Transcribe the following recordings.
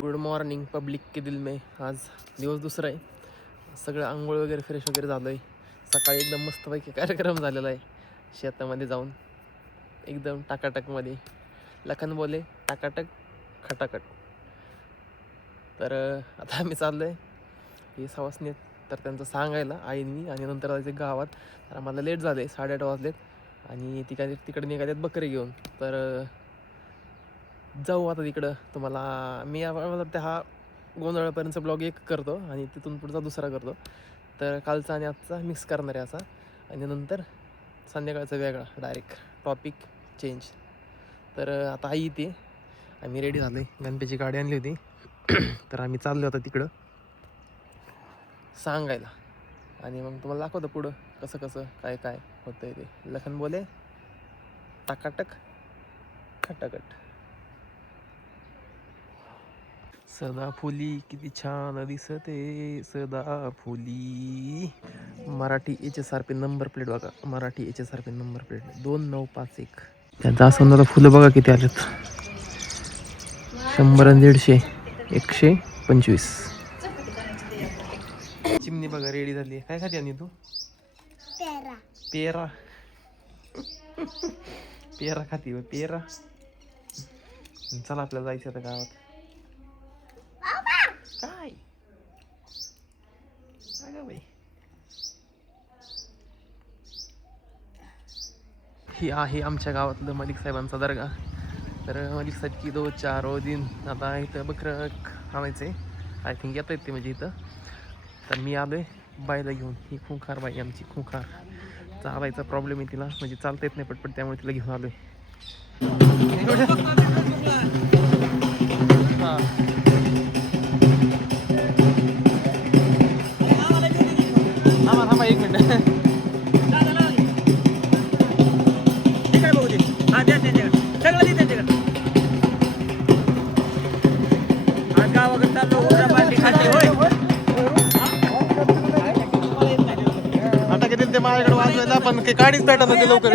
Good morning public के दिल में. आज दिवस दुसरा आहे. सगळं आंघोळ वगैरे फ्रेश वगैरे झालं आहे. सकाळी एकदम मस्तपैकी कार्यक्रम झालेला आहे शेतामध्ये जाऊन एकदम टाकाटकमध्ये. लखन बोले टाकाटक खटाखट. तर आता आम्ही चाललो आहे हे सवासनीत तर त्यांचं सांगायला आईंनी आणि नंतर जायचं गावात. तर आम्हाला लेट झालं आहे 8:30 वाजलेत आणि तिकडे निघालेत बकरी घेऊन. तर जाऊ आता तिकडं. तुम्हाला मी मला हा गोंधळापर्यंतचा ब्लॉग एक करतो आणि तिथून पुढचा दुसरा करतो. तर कालचा आणि आजचा मिक्स करणार आहे असा आणि नंतर संध्याकाळचा वेगळा डायरेक्ट टॉपिक चेंज. तर आता आई इथे आम्ही रेडी झालो आहे. गणपतीची गाडी आणली होती तर आम्ही चाललो आता तिकडं सांगायला आणि मग तुम्हाला दाखवतो पुढं कसं कसं काय काय होतं आहे ते. लखन बोले टाकाटक खटाखट. सदा फुली किती छान दिसते सदा फुली. मराठी HSRP नंबर प्लेट बघा. Marathi HSRP number plate 2951. त्या जास्वंदाला फुलं बघा किती आलेत. 100 आणि 150 125. चिमणी बघा रेडी झाली. काय खाते आणि तू? पेरा पेरा खाती पेरा. चला आपल्याला जायचं आता गावात. काय बाई ही आहे आमच्या गावातलं मलिक साहेबांचा दर्गा. तर मलिक साहेब की 2-4 दिन आता इथं बकरं आणायचं आहे. आय थिंक येत आहेत ते म्हणजे इथं. तर मी आलो आहे बाईला घेऊन. ही खुंखार बाई आमची खुंखार. चालायचा प्रॉब्लेम आहे तिला म्हणजे चालता येत नाही पटपट त्यामुळे तिला घेऊन आलो आहे. हां थांबा 1 मिनिट. आता किती ते माझ्याकडे वाजवायला पण काही गाडीच भेटत ते लवकर.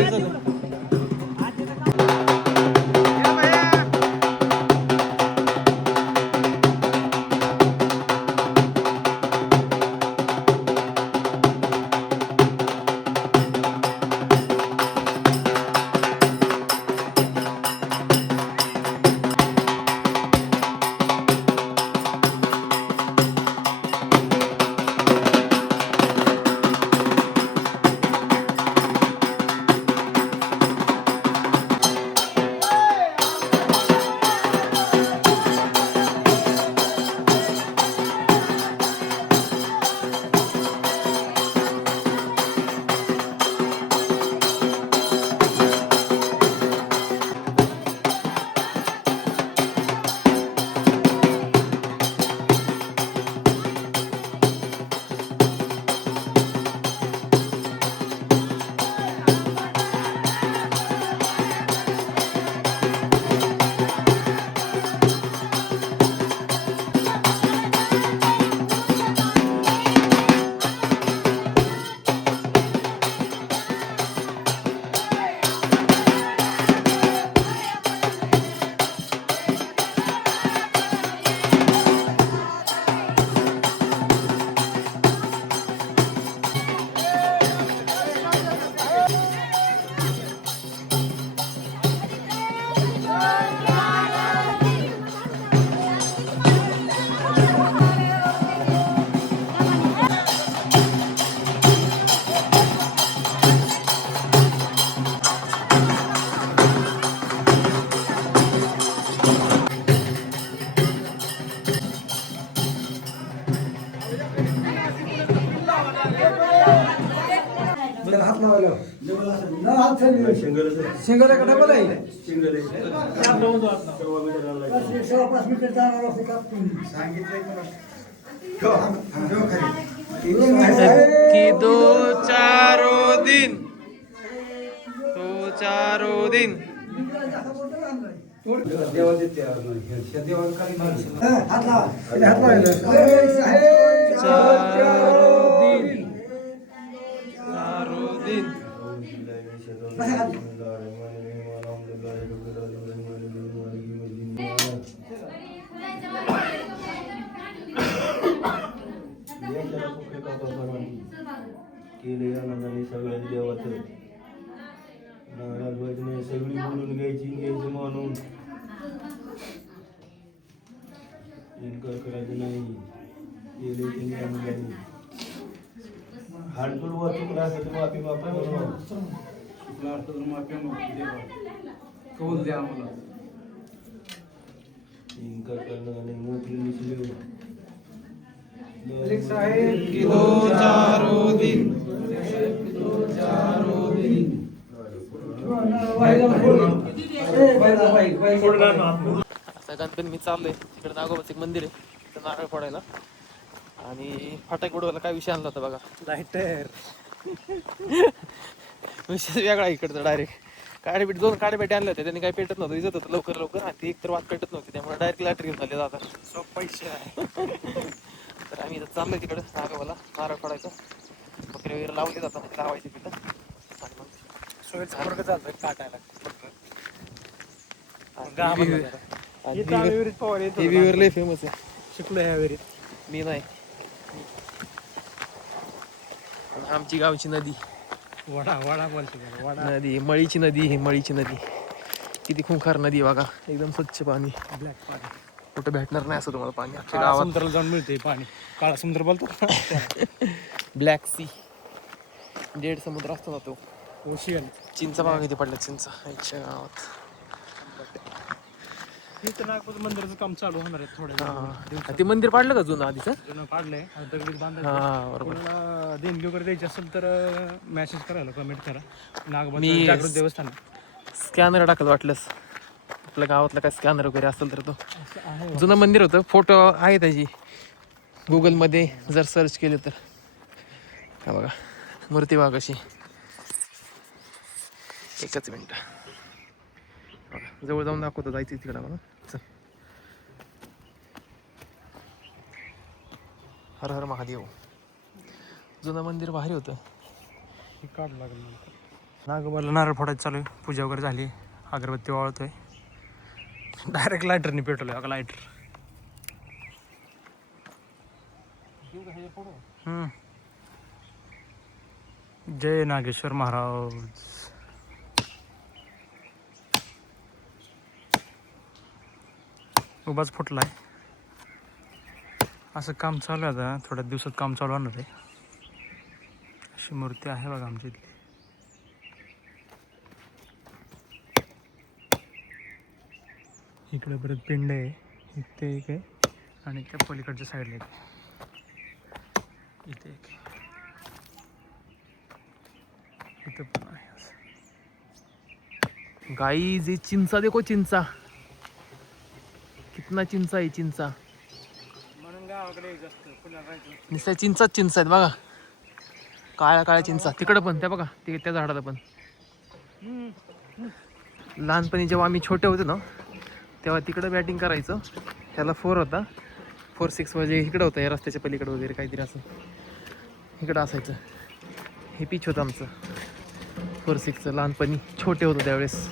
सिंगल का डबल आहे. सिंगल आहे. 5 मीटर जाणार असं का सांगितलंय कि 2-4 दिन 2-4 दिन देवा देते देवा काही हात लावा हात लावा. 4 दिन केले आनंदाने सगळ्या देवाचं नाराज व्हायचं नाही, सगळी बोलून घ्यायची म्हणून इन्कार करायचं नाही. केले त्यांनी आनंदाने हाडपूर वर चुकला असेल तर माफी माफी चुकला असतं तर माफी माफी देवा कौल द्या आम्हाला. इन्कार करणं आणि मोकळी निसले गणपती मी चाललोय तिकडे नागोबाचं एक मंदिर आहे तिथं नारळ फोडायला आणि फटाके उडवायला काय विषय आणला होता बघा. लाईटर विषय वेगळा इकडचा डायरेक्ट काडेपेट 2 काडेपेटे आणले होते त्यांनी काही पेटत नव्हतं विजत होतं लवकर आणि ती एक तर वाद पेटत नव्हती त्यामुळे डायरेक्ट लायटर घेऊन झाले जातात सब पैसे आहे. तर आम्ही इथं चाललोय तिकडं नागोबाला नारळ फोडायचं बकरी वगैरे लावले जातात लावायचे तिथं आणि मग सोयीचा वर्ग चालतोय काटायला टीव्हीवर लय फेमस आहे. शिकलो ह्या विहिरीत मी नाही आणि आमची गावची नदी वडा वडा बोलते वडा नदी मळीची नदी ही मळीची नदी किती खुंखार नदी आहे बघा एकदम स्वच्छ पाणी ब्लॅक पाणी कुठं भेटणार नाही असं तुम्हाला पाणी आमच्या काळा गावात समुद्राला जाऊन मिळते पाणी. काळा समुद्र बोलतो ब्लॅक सी डेड समुद्र असतो ना तो. ओशियन. चिंचा बागा किती पडल्या चिंचा आमच्या गावात. इथं नागपूर मंदिराचं काम चालू होणार आहे थोड्या हा ते मंदिर पाडलं का जुनं आधीचं. जुनं काढलंय दगडीत हा बांधायचं. बरोबर. कोणाला देणगी वगैरे द्यायची असेल तर मेसेज करायला कमेंट करा. नागबाबा मी जागृत देवस्थान स्कॅनर टाकत वाटलंस आपल्या गावातला काय स्कॅनर वगैरे असेल तर तो आहे. जुनं मंदिर होतं फोटो आहे त्याची गुगलमध्ये जर सर्च केले तर. हा बघा मूर्ती बघा कशी. एकच मिनिट बघा जवळ जाऊन दाखवतो जायचं तिकडे मला. चल हर हर महादेव. जुनं मंदिर भारी होतं. हे काढू लागलं नागोबाला नारळ फोडायचं चालू आहे. पूजा वगैरे झाली. अगरबत्ती वाळतोय. डायरेक्ट लायटरने पेटवलंय बघा लायटर. जय नागेश्वर महाराज. उभाच फुटलाय. असं काम चालू आहे आता थोड्या दिवसात काम चालू होणार आहे. अशी मूर्ती आहे बघा आमच्या इथली. इकडे परत पिंड आहे. इथे एक आहे आणि त्या पलीकडच्या साईडला एक आहे. इथे एक आहे. इथं पण आहे असं. गाईज ये चिंचा देखो चिंचा कितना चिंचा आहे चिंचा. म्हणून गावाकडे जास्त पुण्याला नुसत्या चिंचाच चिंचा आहेत बघा. काळ्या काळ्या चिंचा तिकडं पण त्या बघा ते त्या झाडाला पण. लहानपणी जेव्हा आम्ही छोटे होते ना तेव्हा तिकडं बॅटिंग करायचं. त्याला 4 होता 4-6 म्हणजे इकडं होतं या रस्त्याच्या पलीकडं वगैरे काहीतरी असं इकडं असायचं. हे पिच होतं आमचं 4-6चं. लहानपणी छोटे होतो त्यावेळेस.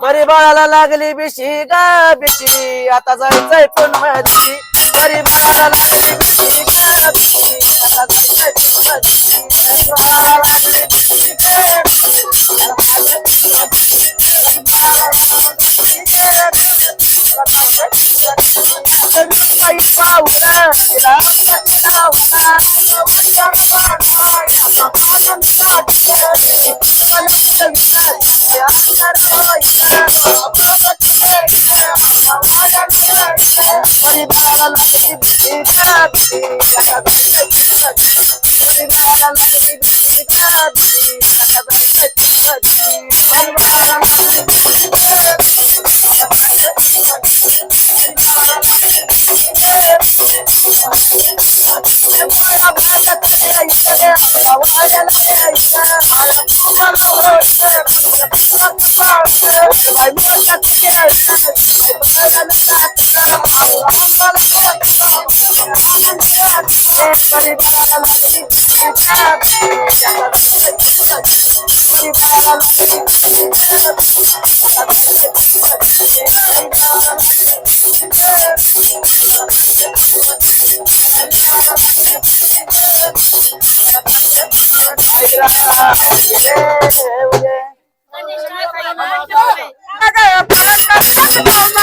बरी बाळाला लागली बिशी गा बिशी आता जायचंय पण मधी. बरी बाळाला लागली बिशी गा बिशी आता जायचंय पण मधी. बाळाला लागली बिशी गा बिशी आता जायचंय पण मधी. बाळाला लागली बिशी गा बिशी आता जायचंय पण मधी. सगळी बाई पाहुणा तिला आपल्याचं नाव ना. वचन बाळाया आनंद साजरे. मला विचार परिवाराला लागली भीती का भीती आता जायचंय तुझ्यामध्ये. परिवाराला लागली भीती का भीती आता जायचंय तुझ्यामध्ये. परिवाराला लागली भीती का भीती आता जायचंय तुझ्यामध्ये. परिवाराला लागली भीती का भीती. मोळा भागाकडे यायचं रे आपला वाड्याला यायचं. आया तुम्हाला ओळखतं तुझ्या पुत्राचं बाई मोठ्याचं घ्यायचं बाई बघायला टाकतं. भाऊ आम्हाला ओळखतं परिवाराला लागली भीती का भीती आता जायचंय तुझ्यामध्ये. परिवाराला लागली भीती का भीती आता जायचंय तुझ्यामध्ये. परिवाराला लागली भीती का भीती आता जायचंय तुझ्यामध्ये.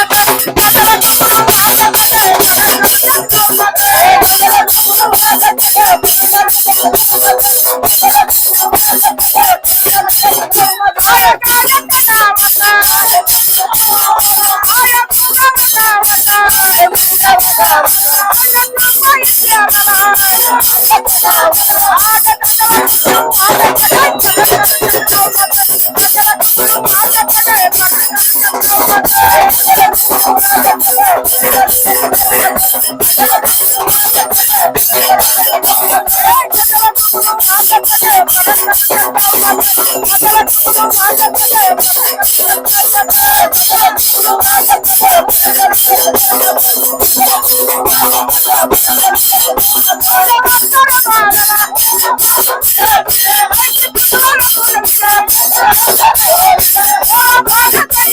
परिवाराला लागली भीती का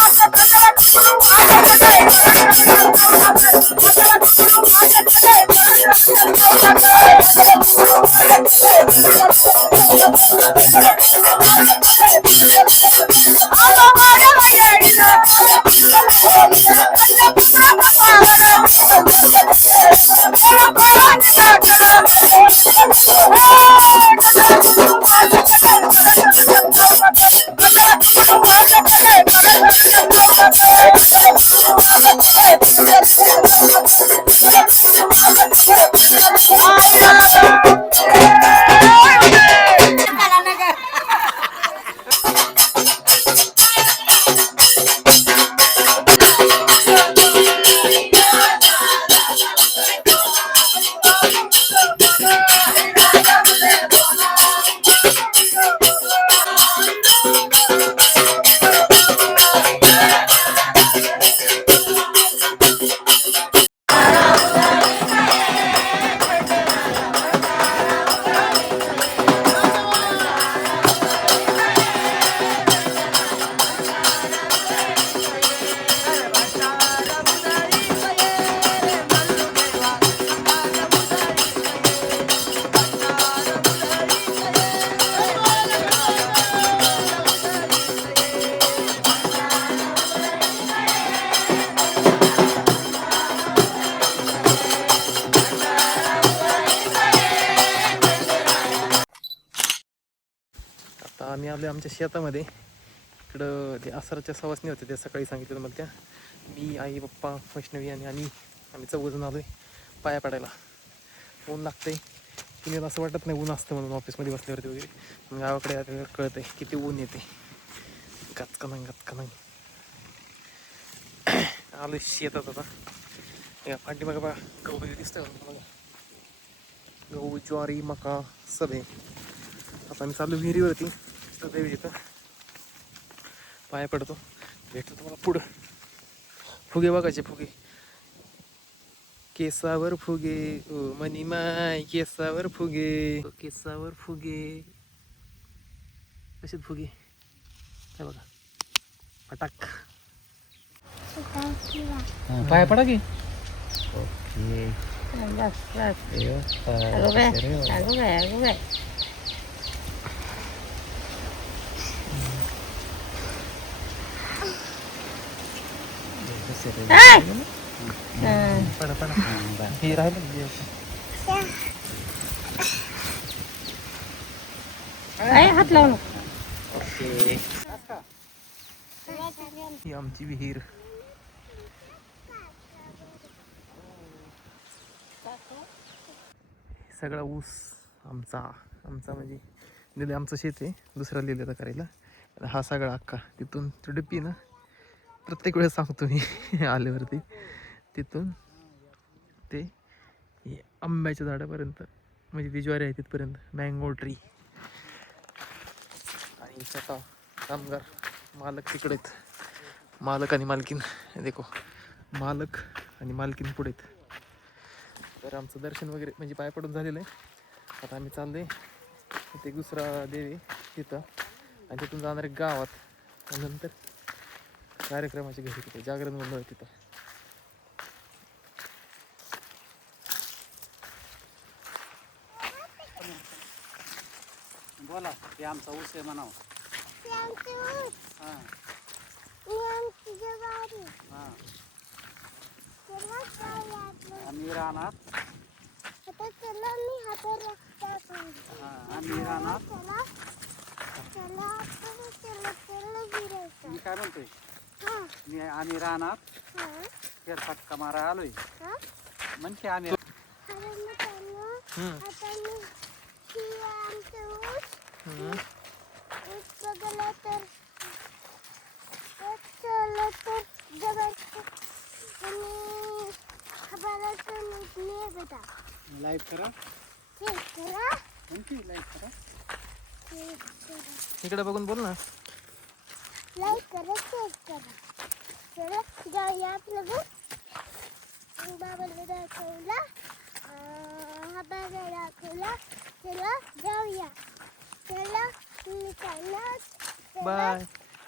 भीती आता जायचंय तुझ्यामध्ये. आम्ही आलो आमच्या शेतामध्ये. इकडं ते आसराच्या सवासणी होते, त्या सकाळी सांगितलं मला त्या. मी, आई, पप्पा, वैष्णवी आणि आम्ही चौघजण आलो आहे पाया पडायला. ऊन लागतंय पुण्याला, असं वाटत नाही ऊन असतं म्हणून ऑफिसमध्ये बसल्यावरती वगैरे. मग गावाकडे आल्यावर कळतं आहे किती ऊन येते. गचका नाही आलो शेतात आता. या पाठीमागं बघा गहू वगैरे दिसतंय बघा, गहू, ज्वारी, मका सब आहे. आता आम्ही चालू विहिरीवरती देवी इथं पाया पडतो. भेटतो तुम्हाला पुढं. फुगे बघायचे, फुगे केसावर फुगे ओ मनीमाय, केसावर फुगे, केसावर फुगे. कशात फुगे काय बघा, पटाक. पाया पडा की. ओके पडा पडा हे राहिलं हात लावून. ओके. ही आमची विहीर. सगळा ऊस आमचा म्हणजे दिले आमचं शेत आहे, दुसरा लिहिलेलं करायला. हा सगळा अख्खा तिथून डिप्पी ना, प्रत्येक वेळेस सांगतो मी आल्यावरती, तिथून ते आंब्याच्या झाडापर्यंत, म्हणजे ती ज्वारी आहे तिथपर्यंत, मँगो ट्री. आणि स्वतः कामगार मालक तिकडे आहेत, मालक आणि मालकीन देखो, मालक आणि मालकीन पुढे आहेत. तर आमचं दर्शन वगैरे म्हणजे पाय पडून झालेलं आहे. आता आम्ही चाललोय तिथे दुसरा देवी तिथं, आणि तिथून जाणार आहे गावात, आणि नंतर कार्यक्रमाच्या घरी तिथे जागरण गोंधळ आहे तिथं. बोला ते आमचा ऊस आहे म्हणावं. हां हां आम्ही राहणार. आम्ही राहणार. मी काय म्हणतोय, आम्ही राहणार फेरफटका मारा आलोय म्हणजे आम्ही लाईव्ह करा. लाईव्ह करा. इकडे बघून बोल ना. लाईक करा, शेअर करा. चला जाऊया आपलं बाबाला दाखवला, हा बाबा दाखवला. चला जाऊया. चला बाय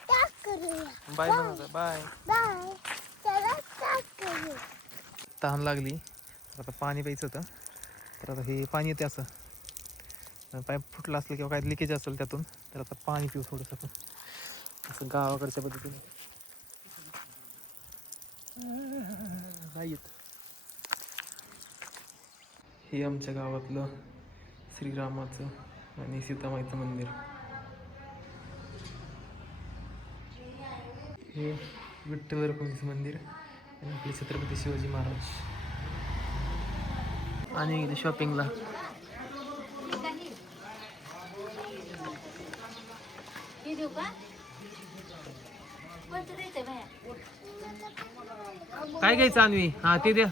टाक करूया. बाय म्हणायचं, बाय बाय. चला टाक करूया. तहान लागली, आता पाणी प्यायचं होतं. तर आता हे पाणी येते असं, पाईप फुटलं असलं किंवा काही लिकेज असेल त्यातून, तर आता पाणी पिऊ थोडंसं आपण असं गावाकडच्या पद्धतीने. नाही येत. हे आमच्या गावातलं श्रीरामाचं आणि सीतामाईचं मंदिर. हे विठ्ठल रुक्मिणीचं मंदिर आणि आपले छत्रपती शिवाजी महाराज. आणि इथे शॉपिंगला काय घ्यायचं अन्वी? हा ते द्या.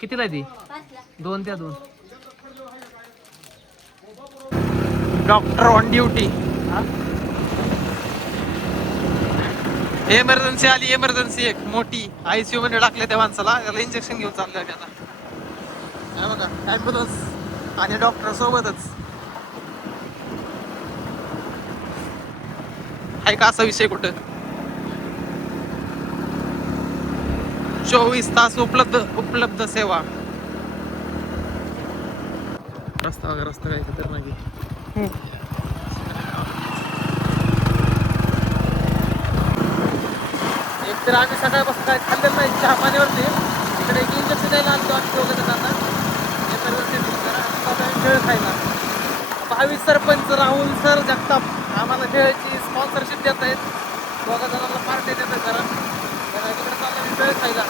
कितीला आहे ती? 2 द्या 2. Doctor on duty. एमर्जन्सी आली, एमर्जन्सी एक मोठी ICU मध्ये टाकले त्या माणसाला, त्याला इंजेक्शन घेऊन चालले आम्ही आता. हे बघा ॲम्ब्युलन्स आणि डॉक्टर सोबतच. आहे का असा विषय कुठं? 24 तास उपलब्ध सेवा. रस्ता काय खतरनाक आहे. एक तर आम्ही सकाळपासून काय खाल्लेलं नाही चहा पाण्यावरती. इकडे एक इंजेक्शन द्यायला आलतो आम्ही वगैरे जाता भेळ खायला. 22 सरपंच राहुल सर जगताप आम्हाला भेळची स्पॉन्सरशिप देत आहेत. 2 जणांना पार्टी देत आहेत. जरा तिकडे चालला मी भेळ खायला.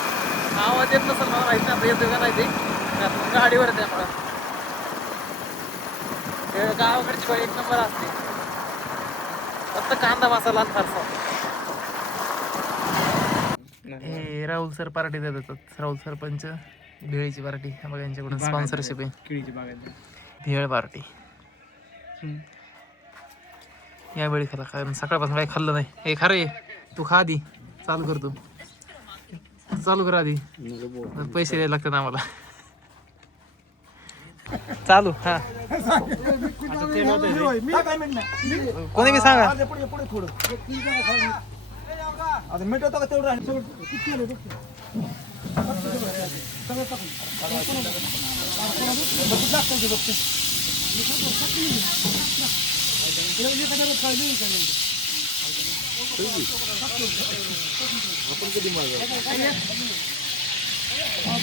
आवाज येत नसेल मला माहिती नाही, येतो का नाही ते गाडीवर आहे त्यामुळं. भेळ गावाकडची भेळ 1 नंबर असते, फक्त कांदा मसाला आणि फारसा. हे राहुल सर पार्टी देत होतात. राहुल सरपंच भेळीची पार्टी बघा, यांच्याकडून स्पॉन्सरशिप आहे. केळीची बाग भेळ पार्टी यावेळी खाला, कारण सकाळपासून काही खाल्लं नाही. हे खरं तू खा आधी, चालू कर. तू चालू कर आधी, पैसे द्यायला लागतात आम्हाला. चालू. हा कोणी बी सांगा.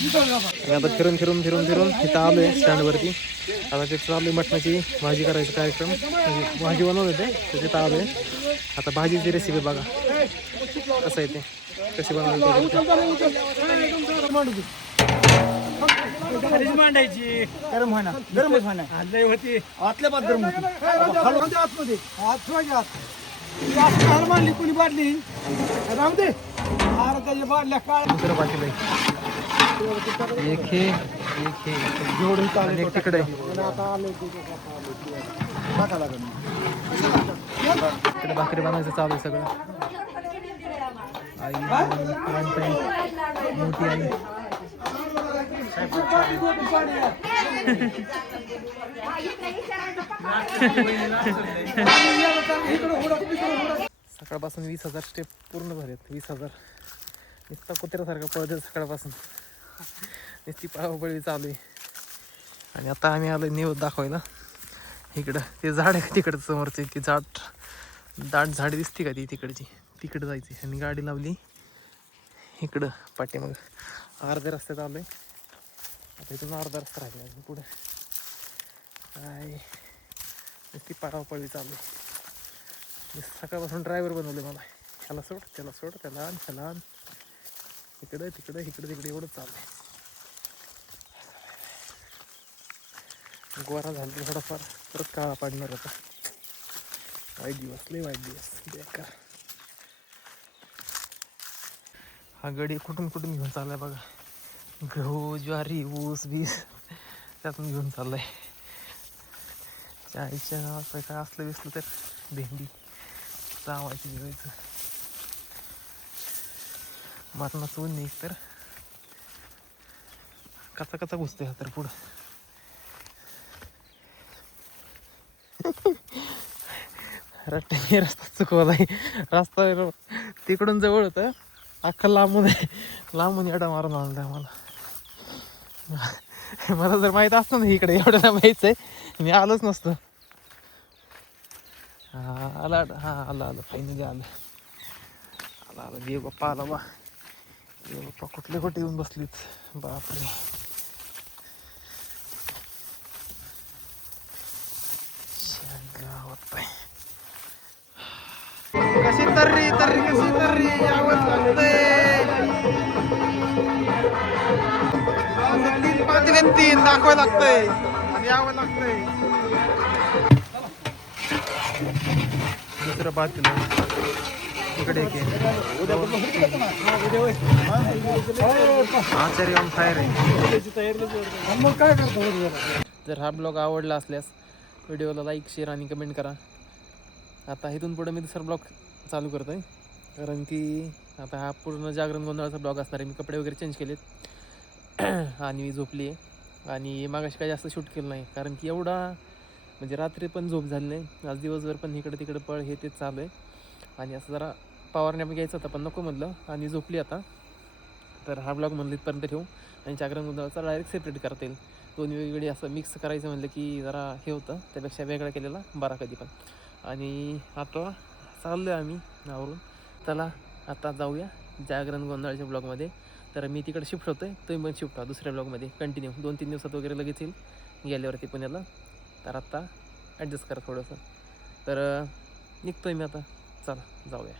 आणि आता फिरून इथं आलोय स्टँडवरती. आता तिथं चालू आहे मटणाची भाजी करायचा कार्यक्रम, म्हणजे भाजी बनवत होते तर तिथं आलोय. आता भाजीची रेसिपी बघा कसं आहे ते, कशी बनवली मांडायची गरम होणार आदल्या होती आतल्या बात गरम होती आतमध्ये आत मांडली कोणी बाटली राहू दे त्याच्या बाटल्या काय दुसरं पाटील आहे. एक हे एक तिकडे इकडे भाकरी बनवायचं चालू आहे सगळं. आई मोठी आई सकाळपासून 20,000 स्टेप पूर्ण झालेत. 20,000 नुसता कुत्र्यासारखं पळत सकाळपासून, नुसती पळापळी चालू आहे. आणि आता आम्ही आलो निवड दाखवायला. इकडं ते झाड आहे तिकडं समोरचे, ती दाट झाड दिसते का ती तिकडची, तिकडं जायची. आणि गाडी लावली इकडं पाठीमाग. अर्ध्या रस्त्यात आलो आहे आता, इथून अर्धा रस्ता राहिला अजून पुढं. काय नुसती पळापळी चालू आहे. सकाळपासून ड्रायव्हर बनवले मला, ह्याला सोड त्याला सोड, त्याला आण ह्याला आण, इकडं तिकडं एवढंच चालू आहे. गोरा झाला तर थोडाफार परत काळा पाडणार होता. वाईट दिवस, लय वाईट दिवस, बेकार. हा गडी कुठून घेऊन चाललाय बघा. गहू ज्वारी ऊस बीस त्यातून घेऊन चाललाय. चायच्या नावाचं काय असलं बिसलं तर भेंडी चावायची गिळायचं. मरणाचं ऊन नाही तर कचा घुसते हा तर पुढं. रस्ता चुकवलाय. रस्ता तिकडून जवळ होतं, अख्खा लांबून एवढा मारून आणलाय मला. मला जर माहित असतं ना इकडे एवढं माहित आहे, मी आलोच नसतो. आलं फायनली आलं. देव बाप्पा आला बा. देव बाप्पा कुठले येऊन बसलीत बापरे. कशी तर्री यावंच लागतंय. 3 दाखवायला लागतंय आणि यावं लागतंय. दुसरं पातेलं इकडे आचार्य ऑन फायर आहे. जर हा ब्लॉग आवडला असल्यास व्हिडिओला लाईक शेअर आणि कमेंट करा. आता इथून पुढे मी दुसरा ब्लॉग चालू करतो आहे, कारण की आता हा पूर्ण जागरण गोंधळाचा ब्लॉग असणार आहे. मी कपडे वगैरे चेंज केलेत आणि मी झोपली आहे. आणि मागाशी काही जास्त शूट केलं नाही, कारण की एवढा म्हणजे रात्री पण झोप झाली नाही. आज दिवसभर पण इकडे तिकडे पळ हे तेच चालू आहे. आणि असं जरा पॉवर नॅप घ्यायचं होतं पण नको म्हटलं आणि झोपली आता. तर हा ब्लॉग म्हणलं इथपर्यंत ठेवू आणि जागरण गोंधळाचा डायरेक्ट सेपरेट करता येईल. दोन्ही वेगवेगळी असं मिक्स करायचं म्हणलं की जरा हे होतं, त्यापेक्षा वेगळा केलेला बरा कधी पण. आणि आता चाललो आहे आम्ही आवरून. चला आता जाऊया जागरण गोंधळाच्या ब्लॉगमध्ये. तर मी तिकडे शिफ्ट होतो आहे, तुम्ही पण शिफ्ट व्हा दुसऱ्या ब्लॉगमध्ये कंटिन्यू. 2-3 दिवसात वगैरे लगेच येईल गेल्यावरती पुण्याला. तर आत्ता ॲडजस्ट करा थोडंसं. तर निघतो आहे मी आता, चला जाऊया.